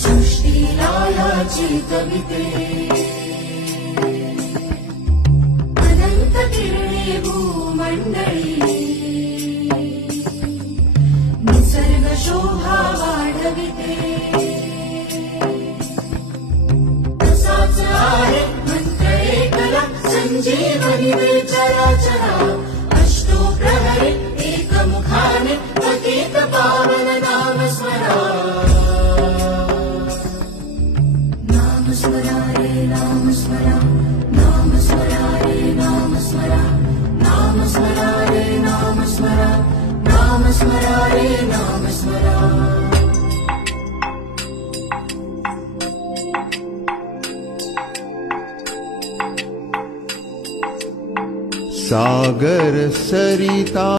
सृष्टीला याची कविते अनंत किरणे भूमंडळी निसर्ग शोभा वाढविते तसाच आहे मंत्र एकला संजीवनी वे चराचरा अष्टो प्रहरी एकमुखाने पतित पावन नाम स्मरा नाम स्मरा रे नाम स्मरा नाम स्मरा रे नाम स्मरा नाम स्मरा रे नाम स्मरा नाम स्मरा रे नाम स्मरा सागर सरिता